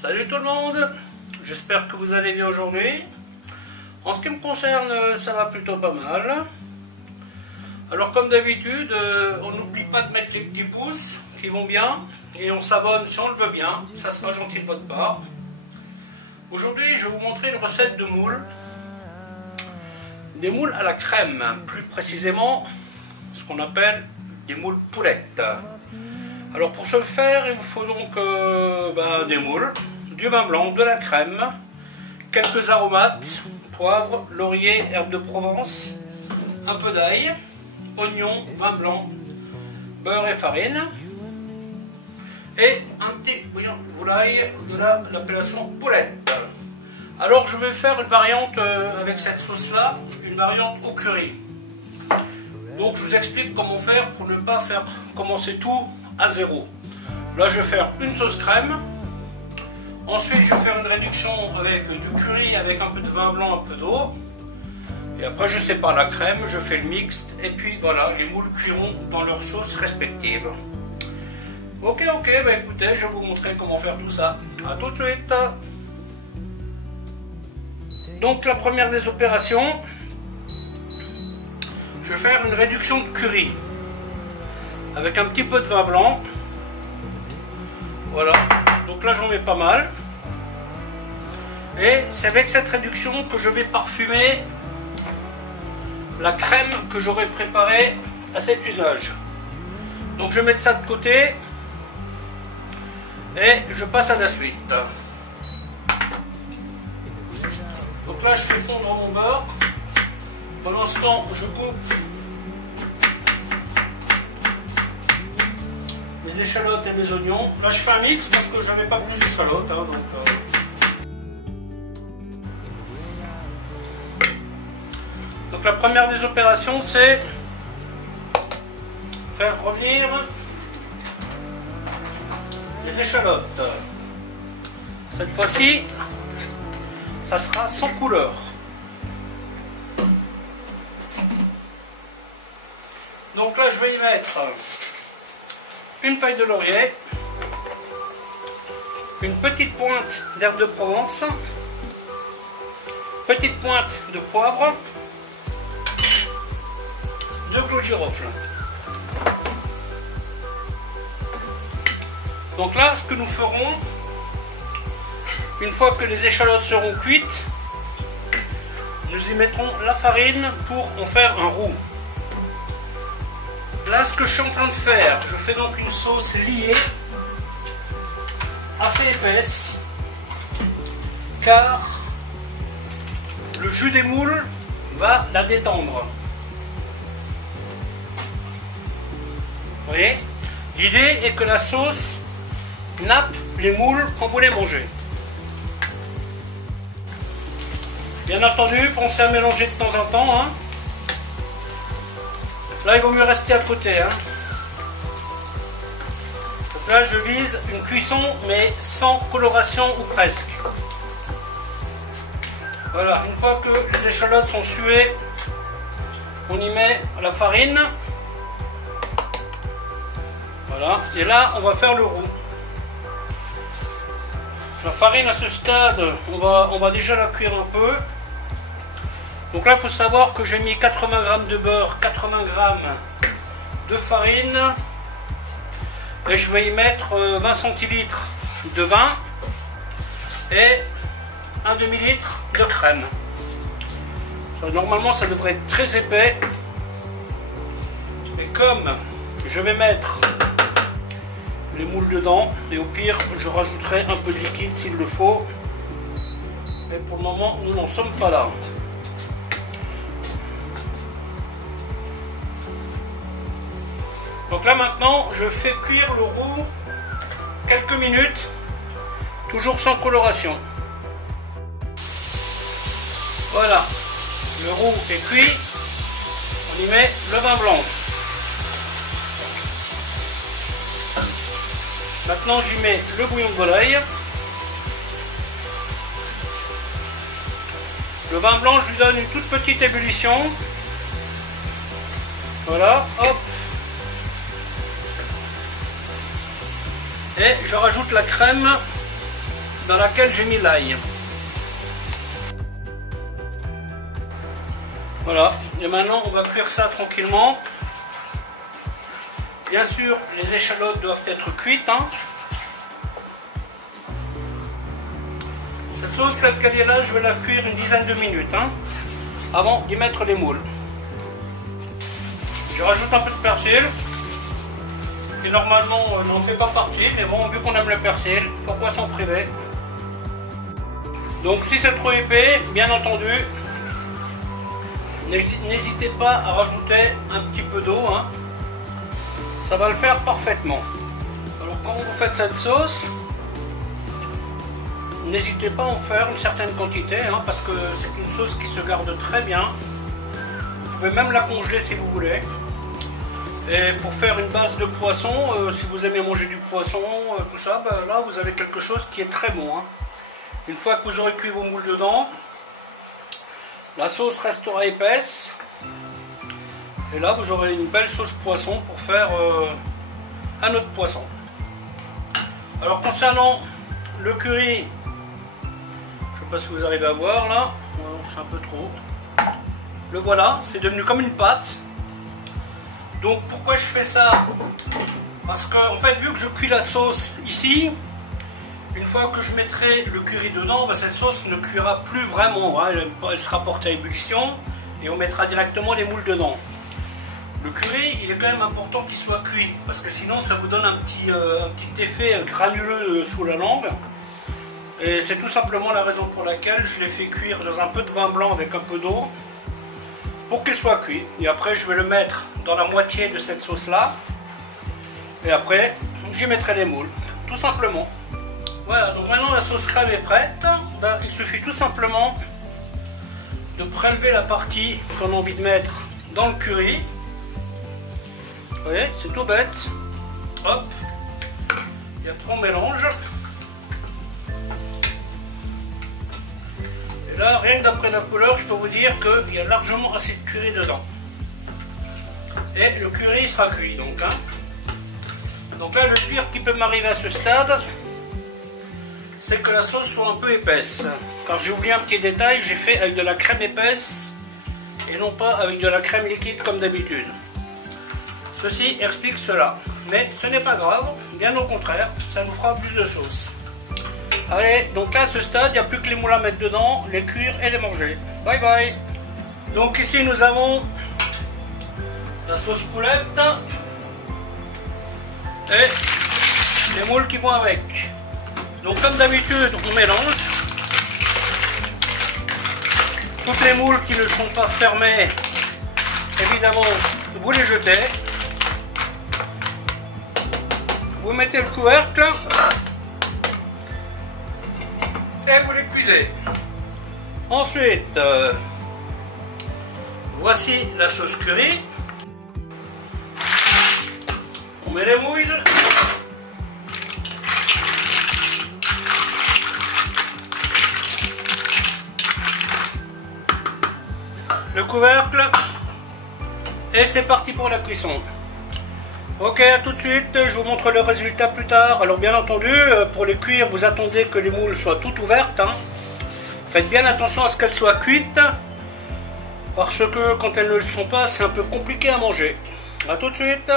Salut tout le monde, j'espère que vous allez bien aujourd'hui. En ce qui me concerne, ça va plutôt pas mal. Alors comme d'habitude, on n'oublie pas de mettre les petits pouces qui vont bien et on s'abonne si on le veut bien, ça sera gentil de votre part. Aujourd'hui, je vais vous montrer une recette de moules. Des moules à la crème, plus précisément ce qu'on appelle des moules poulettes. Alors pour ce faire, il vous faut donc des moules, du vin blanc, de la crème, quelques aromates, poivre, laurier, herbe de Provence, un peu d'ail, oignon, vin blanc, beurre et farine, et un petit bouillon de volaille de l'appellation poulette. Alors je vais faire une variante avec cette sauce là, une variante au curry. Donc je vous explique comment faire pour ne pas faire commencer tout à zéro. Là je vais faire une sauce crème. Ensuite je vais faire une réduction avec du curry avec un peu de vin blanc, un peu d'eau. Et après je sépare la crème, je fais le mixte. Et puis voilà, les moules cuiront dans leurs sauces respectives. Ok, écoutez, je vais vous montrer comment faire tout ça. A tout de suite. Donc la première des opérations, je vais faire une réduction de curry avec un petit peu de vin blanc. Voilà, donc là j'en mets pas mal. Et c'est avec cette réduction que je vais parfumer la crème que j'aurai préparée à cet usage. Donc je vais mettre ça de côté et je passe à la suite. Donc là je fais fondre mon beurre. Pendant ce temps je coupe mes échalotes et mes oignons. Là je fais un mix parce que je n'avais pas plus d'échalotes. Donc la première des opérations c'est faire revenir les échalotes. Cette fois-ci ça sera sans couleur. Donc là je vais y mettre une feuille de laurier, une petite pointe d'herbe de Provence, petite pointe de poivre, 2 clous de girofle. Donc là ce que nous ferons, une fois que les échalotes seront cuites, nous y mettrons la farine pour en faire un roux. Là, ce que je suis en train de faire, je fais donc une sauce liée, assez épaisse, car le jus des moules va la détendre. Vous voyez? L'idée est que la sauce nappe les moules quand vous les mangez. Bien entendu, pensez à mélanger de temps en temps. Là, il vaut mieux rester à côté. Parce que là, je vise une cuisson, mais sans coloration ou presque. Voilà, une fois que les échalotes sont suées, on y met la farine. Voilà, et là, on va faire le roux. La farine, à ce stade, on va déjà la cuire un peu. Donc là, il faut savoir que j'ai mis 80 g de beurre, 80 g de farine et je vais y mettre 20 centilitres de vin et un demi-litre de crème. Normalement, ça devrait être très épais. Et comme je vais mettre les moules dedans, et au pire, je rajouterai un peu de liquide s'il le faut. Mais pour le moment, nous n'en sommes pas là. Donc là maintenant, je fais cuire le roux quelques minutes, toujours sans coloration. Voilà, le roux est cuit, on y met le vin blanc. Maintenant j'y mets le bouillon de volaille. Le vin blanc, je lui donne une toute petite ébullition. Voilà, hop. Et je rajoute la crème dans laquelle j'ai mis l'ail. Voilà, et maintenant on va cuire ça tranquillement. Bien sûr, les échalotes doivent être cuites. Hein. Cette sauce telle qu'elle est là, je vais la cuire une dizaine de minutes hein, avant d'y mettre les moules. Je rajoute un peu de persil, qui normalement n'en fait pas partie, mais bon, vu qu'on aime le persil, pourquoi s'en priver? Donc si c'est trop épais, bien entendu, n'hésitez pas à rajouter un petit peu d'eau, hein. Ça va le faire parfaitement. Alors quand vous faites cette sauce, n'hésitez pas à en faire une certaine quantité, hein, parce que c'est une sauce qui se garde très bien. Vous pouvez même la congeler si vous voulez. Et pour faire une base de poisson, si vous aimez manger du poisson, tout ça, ben là vous avez quelque chose qui est très bon. Hein. Une fois que vous aurez cuit vos moules dedans, la sauce restera épaisse. Et là vous aurez une belle sauce poisson pour faire un autre poisson. Alors concernant le curry, je ne sais pas si vous arrivez à voir là, c'est un peu trop. Le voilà, c'est devenu comme une pâte. Donc pourquoi je fais ça? Parce que en fait, vu que je cuis la sauce ici, une fois que je mettrai le curry dedans, ben, cette sauce ne cuira plus vraiment. Hein, elle sera portée à ébullition et on mettra directement les moules dedans. Le curry, il est quand même important qu'il soit cuit, parce que sinon ça vous donne un petit effet granuleux sous la langue. Et c'est tout simplement la raison pour laquelle je l'ai fait cuire dans un peu de vin blanc avec un peu d'eau, pour qu'il soit cuit. Et après je vais le mettre dans la moitié de cette sauce là. Et après j'y mettrai les moules, tout simplement. Voilà, donc maintenant la sauce crème est prête. Ben, il suffit tout simplement de prélever la partie qu'on a envie de mettre dans le curry. Vous voyez, c'est tout bête. Hop. Et après on mélange. Et là, rien que d'après la couleur, je peux vous dire qu'il y a largement assez de curry dedans. Et le curry sera cuit donc. Hein. Donc là, le pire qui peut m'arriver à ce stade, c'est que la sauce soit un peu épaisse. Car j'ai oublié un petit détail, j'ai fait avec de la crème épaisse et non pas avec de la crème liquide comme d'habitude. Ceci explique cela. Mais ce n'est pas grave, bien au contraire, ça nous fera plus de sauce. Allez, donc là à ce stade, il n'y a plus que les moules à mettre dedans, les cuire et les manger. Bye bye. Donc ici nous avons la sauce poulette et les moules qui vont avec. Donc comme d'habitude, on mélange. Toutes les moules qui ne sont pas fermées, évidemment, vous les jetez. Vous mettez le couvercle et vous les cuisez. Ensuite, voici la sauce curry. On met les moules. Le couvercle. Et c'est parti pour la cuisson. Ok, à tout de suite, je vous montre le résultat plus tard. Alors bien entendu, pour les cuire, vous attendez que les moules soient toutes ouvertes. Hein. Faites bien attention à ce qu'elles soient cuites, parce que quand elles ne le sont pas, c'est un peu compliqué à manger. A tout de suite.